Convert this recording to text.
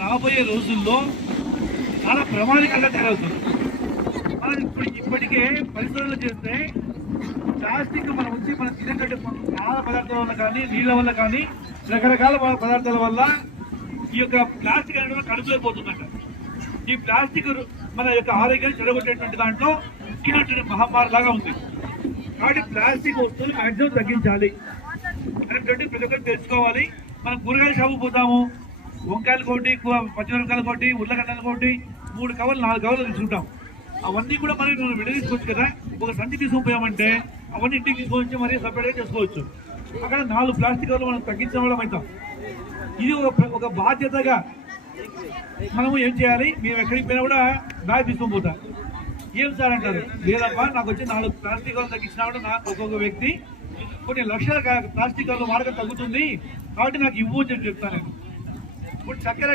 రాబోయే రోజుల్లో చాలా ప్రమాదకరంగా తయారవుతుంది. మనం ఇప్పటికే పరిశోధనలు చేస్తే ప్లాస్టిక్ మనం వచ్చి మనం తినేటట్టు ఆహార పదార్థాల వల్ల కానీ నీళ్ళ వల్ల కానీ రకరకాల పదార్థాల వల్ల ఈ యొక్క ప్లాస్టిక్ అనేది కడుపులో పోతుందంట. ఈ ప్లాస్టిక్ మన యొక్క ఆరోగ్యాన్ని చెడగొట్టేటువంటి దాంట్లో ఇలాంటి మహమ్మారి లాగా ఉంది. కాబట్టి ప్లాస్టిక్ వస్తువులు మ్యాక్సిమం తగ్గించాలి అనేటువంటి ప్రతి ఒక్కరు తెలుసుకోవాలి. మనం కూరగాయల షాపు పోతాము, వంకాయలు కోటి, పచ్చిమిరపకాయలు కోటి, ఉర్లగడ్డలు కోటి, 3 కవర్లు 4 కవర్లు తీసుకుంటాం. అవన్నీ కూడా మనం విడదీసుకోవచ్చు కదా. ఒక సంచి తీసుకుపోయామంటే అవన్నీ ఇంటికి తీసుకొచ్చి మరీ సపరేట్గా చేసుకోవచ్చు. అక్కడ 4 ప్లాస్టిక్ కవర్లు మనం తగ్గించడం వల్ల అవుతాం. ఇది ఒక బాధ్యతగా మనము ఏం చేయాలి, మేము ఎక్కడికి పోయినా కూడా బ్యాగ్ తీసుకొని పోతాం. ఏం సార్ అంటారు, లేదమ్మా నాకు వచ్చి 4 ప్లాస్టిక్ కవర్లు తగ్గించినా కూడా నాకు ఒక్కొక్క వ్యక్తి కొన్ని లక్షల ప్లాస్టిక్ కవర్లు వాడకం తగ్గుతుంది, కాబట్టి నాకు ఇవ్వు అని చెప్తాను. ఇప్పుడు చక్కెర